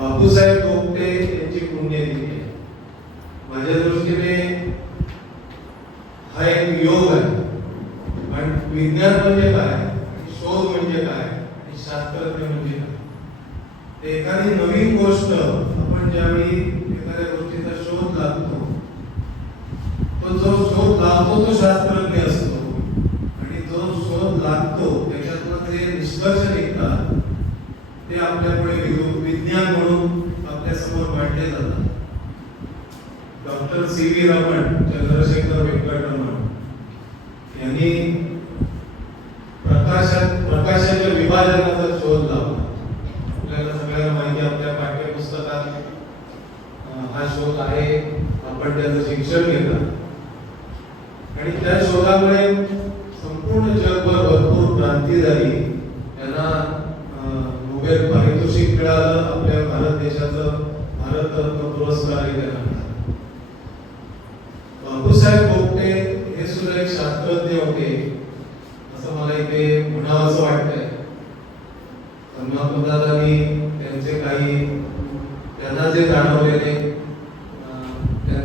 बापूसाहेब बोपटे यांची पुण्यतिथी माझ्या दृष्टीने हा एक योग आहे. पण विज्ञान म्हणजे काय? शोध म्हणजे काय? शास्त्रज्ञ म्हणजे काय? एखादी नवीन गोष्ट आपण ज्यावेळी एखाद्या गोष्टीचा शोध लागतो तो जो शोध लावतो तो शास्त्र प्रकाशन प्रकाशाच्या विभाजनाचा शोध लावला आपल्याला सगळ्यांना माहिती आपल्या पाठ्यपुस्तकात हा शोध आहे. आपण त्याचं शिक्षण घेतात. आणि त्या शोधामुळे संपूर्ण जगभर भरपूर क्रांती झाली.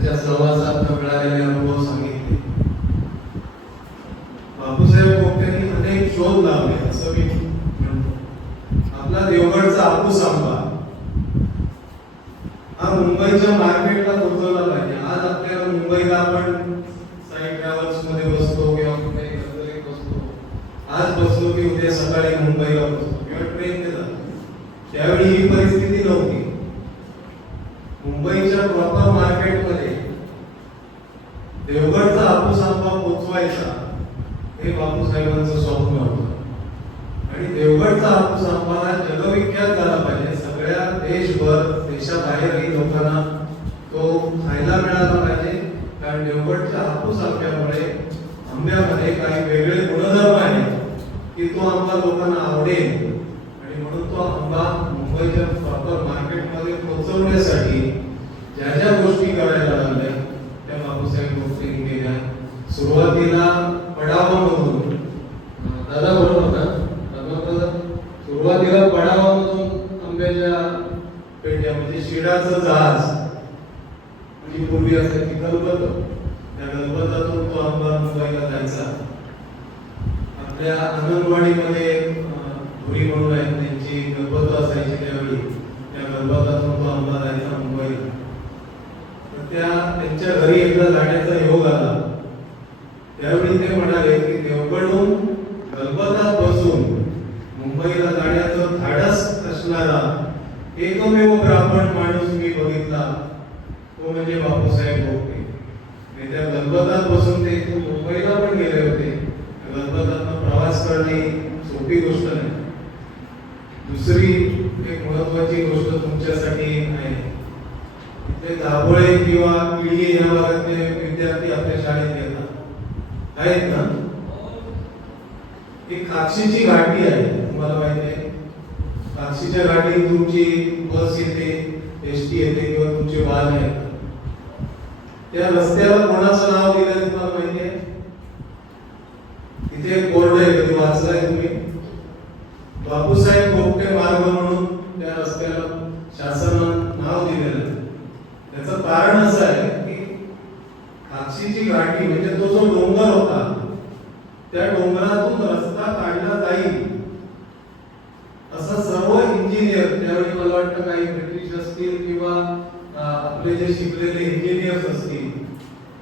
त्यांच्या सहवासात मिळालेले अनुभव सांगितले. बापूसाहेब कोपट्यांनी अनेक शोध लावले असं मी विकास झाला पाहिजे. सगळ्या देशभर देशाबाहेर आपल्या अंगणवाडीमध्ये ते दाभोळे किंवा पिढी या भागातले विद्यार्थी आपल्या शाळेत येतात. आहेत ना? एक काक्षीची घाटी आहे, तुम्हाला माहिती आहे. काक्षीच्या घाटीत तुमची बस येते, एस टी येते किंवा तुमचे वाहन आहे. त्या रस्त्याला कोणाचं नाव दिलं तुम्हाला माहिती आहे? तिथे बोर्ड आहे. आपले जे शिकलेले इंजिनियर्स असतील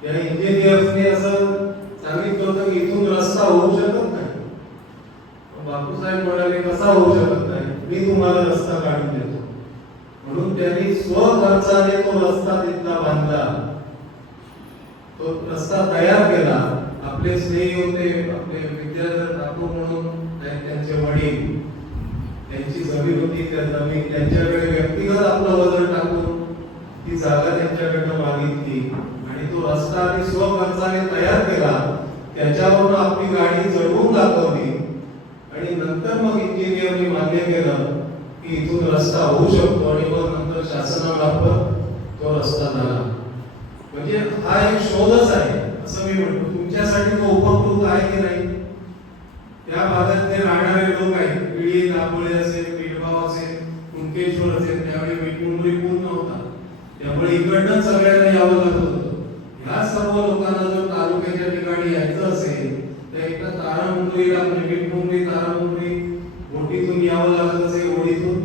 या इंजिनियर्सने असं सांगितलं होतं की इथून रस्ता होऊ शकत नाही. बापूसाहेब म्हणाले कसा होऊ शकत नाही? मी तुम्हाला रस्ता काढून देतो. म्हणून त्यांनी स्वखर्चाने तो रस्ता तिथला बांधला. तो रस्ता तयार केला. आपले स्नेही होते आपले विद्याधर ठाकूर म्हणून त्यांचे वडील. त्यांची जमीन होती त्या जमीन त्यांच्याकडे व्यक्तिगत आपलं वजन जागा त्यांच्याकडनं मागितली आणि तो रस्ता आणि स्वखर्चाने तयार केला त्याच्यावरून आपली गाडी जळवून दाखवली. आणि नंतर मग इंजिनियरने मान्य केलं की इथून रस्ता होऊ शकतो आणि मग नंतर शासनामार्फत तो रस्ता झाला. म्हणजे हा एक शोधच आहे असं मी म्हणतो. तुमच्यासाठी तो उपकृत आहे की नाही? त्या भागातले राहणारे लोक आहेत पिळी दापोळे असेल पेडगाव असेल कुंकेश्वर असेल त्यावेळी मिठमुंबरी पूर्ण नव्हता. त्यामुळे इकडनं सगळ्यांना यावं लागत. होतं ह्या सर्व लोकांना जर तालुक्याच्या ठिकाणी यायचं असेल तर एकदा तारामुंबरीला म्हणजे मुंबई तारामुंबरी बोटीतून यावं लागत असेल होडीतून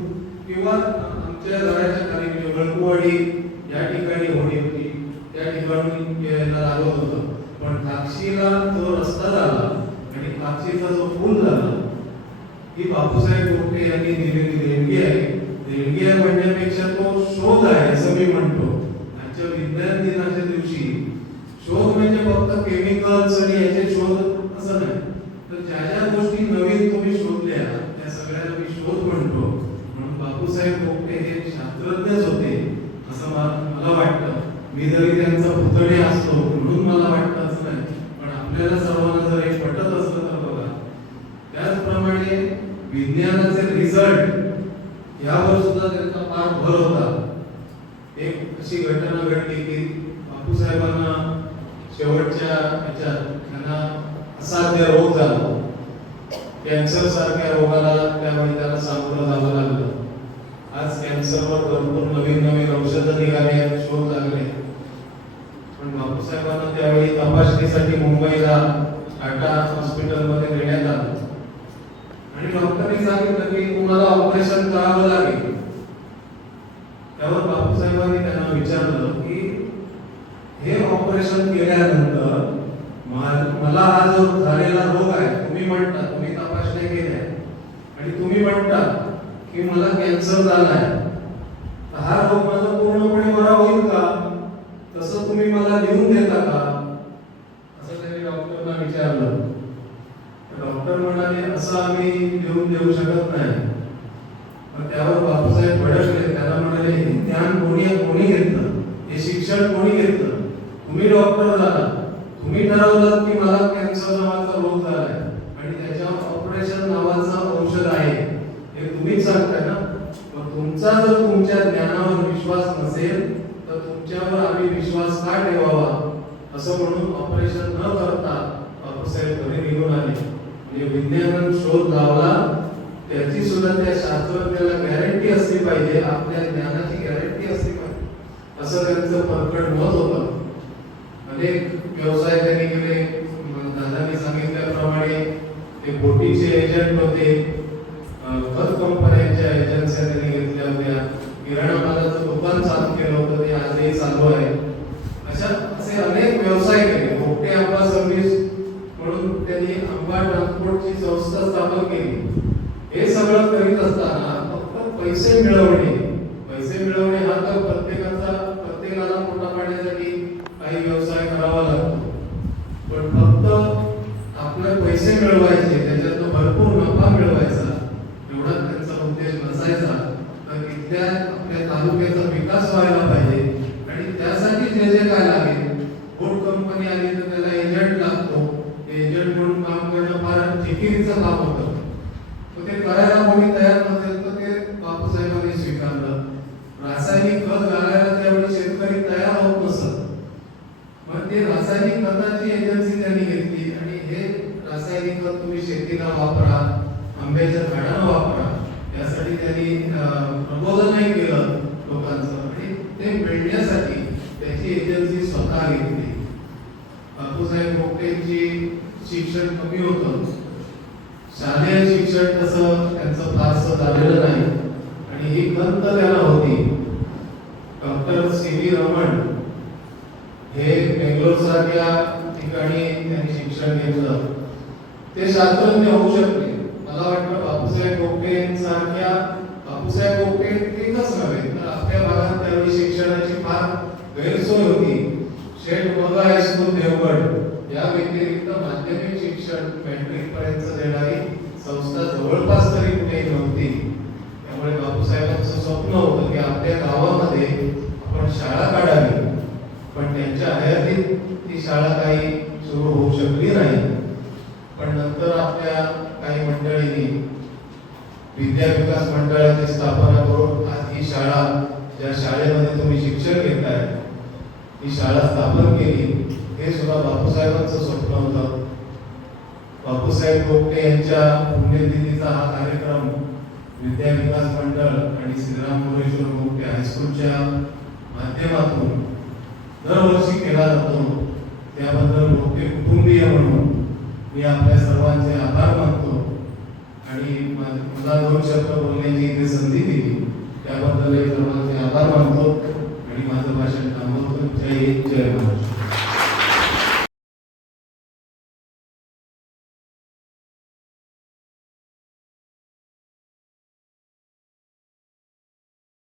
किंवा आमच्या घराच्या खाली गणकुवाडी या ठिकाणी होडी होती. त्या ठिकाणी यायला लागत होतं. पण काक्षीला जो रस्ता झाला आणि काक्षीचा जो पूल झाला ही बापूसाहेब गोपटे यांनी दिलेली देणगी आहे. देणगी आहे म्हणण्यापेक्षा तो शोध आहे असं मी म्हणतो. आजच्या विज्ञान दिनाच्या दिवशी शोध म्हणजे फक्त केमिकल्स आणि याचे शोध असं नाही. तर ज्या ज्या गोष्टी नवीन तुम्ही शोधल्या त्या सगळ्याला मी शोध म्हणतो. म्हणून बापूसाहेब गोपटे हे शास्त्रज्ञच होते असं मला वाटतं. मी जरी त्यांचा पुतळे असतो म्हणून मला वाटतं असं नाही. पण आपल्याला सर्वांना जर हे पटत असलं तर बघा. त्याचप्रमाणे विज्ञानाचे रिझल्ट यावर सुद्धा त्यांचा फार भर होता. एक अशी घटना घडली की बापूसाहेबांना शेवटच्या ह्याच्यात त्यांना असाध्य रोग झाला. कॅन्सर सारख्या रोगाला त्यावेळी त्याला सामोरं जावं लागलं. आज कॅन्सरवर भरपूर नवीन नवीन औषधं निघाली आहेत शोध लागले पण बापूसाहेबांना त्यावेळी तपासणीसाठी मुंबईला टाटा हॉस्पिटलमध्ये नेण्यात आलं आणि डॉक्टरने सांगितलं की तुम्हाला ऑपरेशन करावं लागेल त्यावर बापूसाहेबांनी त्यांना विचारलं की हे ऑपरेशन केल्यानंतर मा- मला हा जो झालेला रोग आहे तुम्ही म्हणता तुम्ही तपासण्या केल्या आणि तुम्ही म्हणता की मला कॅन्सर झाला आहे हा रोग माझा पूर्णपणे बरा होईल का? तसं तुम्ही मला लिहून देता का? असं त्यांनी डॉक्टरना विचारलं. डॉक्टर म्हणाले असं आम्ही लिहून देऊ शकत नाही. त्यावर बापूसाहेब भडकले. त्याला म्हणाले हे ज्ञान कोणी कोणी घेतलं हे शिक्षण कोणी घेतलं तुम्ही डॉक्टर झाला तुम्ही ठरवलं की मला कॅन्सर नावाचा रोग झालाय आणि त्याच्यावर ऑपरेशन नावाचं औषध आहे हे तुम्हीच सांगताय ना? मग तुमचा जर तुमच्या ज्ञानावर विश्वास नसेल तर तुमच्यावर आम्ही विश्वास का ठेवावा? असं म्हणून ऑपरेशन न करता बापूसाहेब घरी निघून आले. म्हणजे विज्ञानानं शोध लावला त्याची सुद्धा त्या शास्त्रज्ञाला गॅरंटी असली पाहिजे आपल्या ज्ञानाची गॅरंटी असली पाहिजे. असं त्यांचं परखड मत होतं. अनेक व्यवसाय त्यांनी केले दादानी सांगितल्याप्रमाणे ते बोटीचे एजंट होते. खत कंपन्यांच्या एजन्सी त्यांनी घेतल्या होत्या. किराणा मालाचं दुकान चालू केलं होतं ते आजही चालू आहे. अशा असे अनेक व्यवसाय केले. मोठे आंबा सर्व्हिस म्हणून त्यांनी आंबा ट्रान्सपोर्टची संस्था स्थापन केली. हे सगळं करीत असताना फक्त पैसे मिळवणे सुद्धा बापूसाहेबांचं स्वप्न होतं बापूसाहेब गोगटे यांच्या पुण्यतिथीचा हा कार्यक्रम विद्या विकास मंडळ आणि श्रीराम मोरेश्वर गोगटे हायस्कूलच्या माध्यमातून दरवर्षी केला जातो. त्याबद्दल गोगटे कुटुंबीय म्हणून मी आपल्या सर्वांचे आभार मानतो. आणि मला दोन शब्द बोलण्याची इथे संधी दिली त्याबद्दल सर्वांचे आभार मानतो. आणि माझं भाषण थांबवतो. जय हिंद जय महाराष्ट्र.